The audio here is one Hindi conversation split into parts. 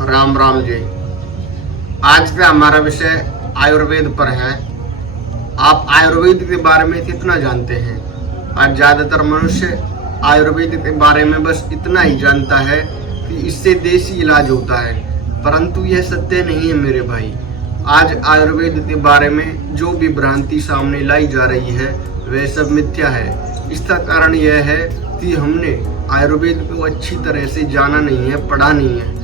राम राम जी। आज का हमारा विषय आयुर्वेद पर है। आप आयुर्वेद के बारे में कितना जानते हैं? आज ज्यादातर मनुष्य आयुर्वेद के बारे में बस इतना ही जानता है कि इससे देसी इलाज होता है, परंतु यह सत्य नहीं है मेरे भाई। आज आयुर्वेद के बारे में जो भी भ्रांति सामने लाई जा रही है वह सब मिथ्या है। इसका कारण यह है कि हमने आयुर्वेद को अच्छी तरह से जाना नहीं है, पढ़ा नहीं है।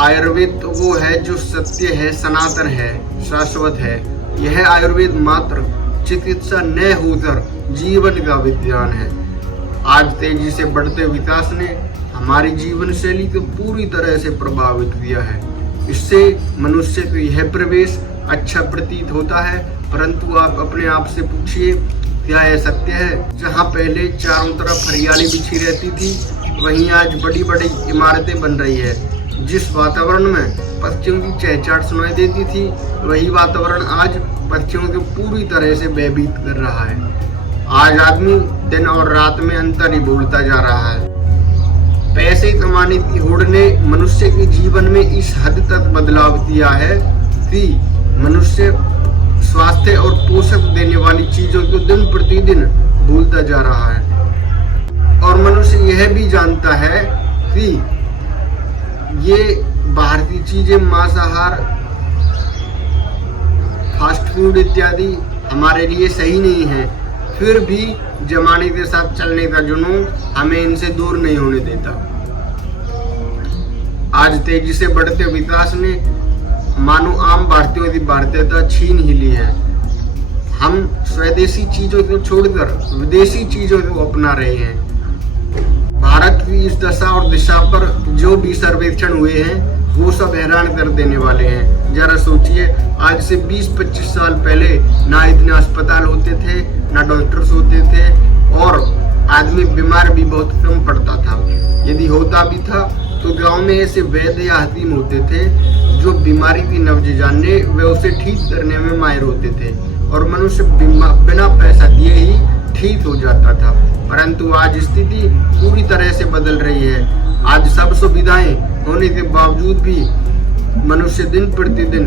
आयुर्वेद तो वो है जो सत्य है, सनातन है, शाश्वत है। यह आयुर्वेद मात्र चिकित्सा न होकर जीवन का विज्ञान है। आज तेजी से बढ़ते विकास ने हमारी जीवन शैली को पूरी तरह से प्रभावित किया है। इससे मनुष्य को यह प्रवेश अच्छा प्रतीत होता है, परंतु आप अपने आप से पूछिए, क्या यह सत्य है? जहाँ पहले चारों तरफ हरियाली बिछी रहती थी, वहीं आज बड़ी बड़ी इमारतें बन रही है। जिस वातावरण में पक्षियों की चहचहाट सुनाई देती थी, वही वातावरण आज पक्षियों को पूरी तरह से भयभीत कर रहा है। आज आदमी दिन और रात में अंतर ही भूलता जा रहा है। पैसे कमाने की होड़ ने मनुष्य के जीवन में इस हद तक बदलाव किया है कि मनुष्य स्वास्थ्य और पोषक देने वाली चीजों को दिन प्रतिदिन भूलता जा रहा है। और मनुष्य यह भी जानता है कि ये बाहर की चीजें, मांसाहार, फास्ट फूड इत्यादि हमारे लिए सही नहीं है, फिर भी जमाने के साथ चलने का जुनून हमें इनसे दूर नहीं होने देता। आज तेजी से बढ़ते विकास ने मानो आम भारतीयों की भारतीयता छीन ही ली है। हम स्वदेशी चीजों को छोड़कर विदेशी चीजों को अपना रहे हैं। भारत की इस दशा और दिशा पर जो भी सर्वेक्षण हुए हैं वो सब हैरान कर देने वाले हैं। जरा सोचिए, आज से 20-25 साल पहले ना इतने अस्पताल होते थे, ना डॉक्टर्स होते थे, और आदमी बीमार भी बहुत कम पड़ता था। यदि होता भी था तो गांव में ऐसे वैद्य या हकीम होते थे जो बीमारी की नब्ज जानने व उसे ठीक करने में माहिर होते थे, और मनुष्य बिना पैसा दिए ही ठीक हो जाता था। परंतु आज स्थिति पूरी तरह से बदल रही है। आज सब सुविधाएं होने के बावजूद भी मनुष्य दिन प्रतिदिन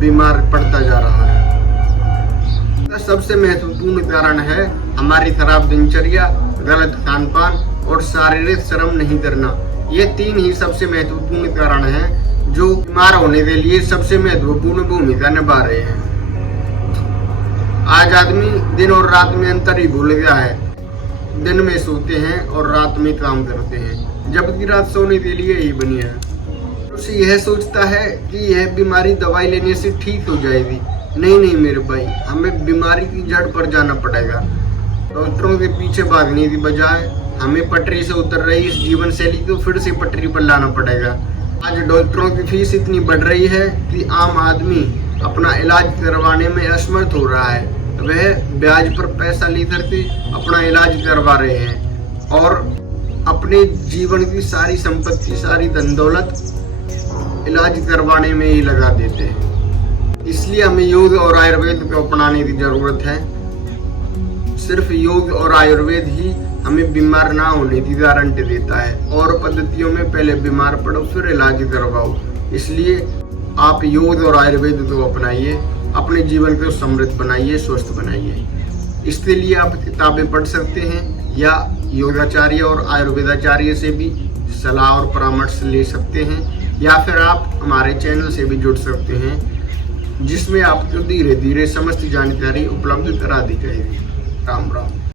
बीमार पड़ता जा रहा है। सबसे महत्वपूर्ण कारण है हमारी खराब दिनचर्या, गलत खान पान और शारीरिक श्रम नहीं करना। ये तीन ही सबसे महत्वपूर्ण कारण हैं जो बीमार होने के लिए सबसे महत्वपूर्ण भूमिका निभा रहे हैं। आज आदमी दिन और रात में अंतर ही भूल गया है। दिन में सोते हैं और रात में काम करते हैं, जबकि रात सोने के लिए ही बनी है। उसे यह सोचता है कि यह बीमारी दवाई लेने से ठीक हो जाएगी। नहीं मेरे भाई, हमें बीमारी की जड़ पर जाना पड़ेगा। डॉक्टरों के पीछे भागने की बजाय हमें पटरी से उतर रही इस जीवन शैली को फिर से पटरी पर लाना पड़ेगा। आज डॉक्टरों की फीस इतनी बढ़ रही है कि आम आदमी अपना इलाज करवाने में असमर्थ हो रहा है। वह ब्याज पर पैसा लेकर के अपना इलाज करवा रहे हैं और अपने जीवन की सारी संपत्ति, सारी धन दौलत इलाज करवाने में ही लगा देते हैं। इसलिए हमें योग और आयुर्वेद को अपनाने की जरूरत है। सिर्फ योग और आयुर्वेद ही हमें बीमार ना होने की गारंटी देता है, और पद्धतियों में पहले बीमार पड़ो फिर इलाज करवाओ। इसलिए आप योग और आयुर्वेद को अपनाइए, अपने जीवन को समृद्ध बनाइए, स्वस्थ बनाइए। इसके लिए आप किताबें पढ़ सकते हैं या योगाचार्य और आयुर्वेदाचार्य से भी सलाह और परामर्श ले सकते हैं, या फिर आप हमारे चैनल से भी जुड़ सकते हैं, जिसमें आपको धीरे धीरे समस्त जानकारी उपलब्ध करा दी जाएगी। राम राम।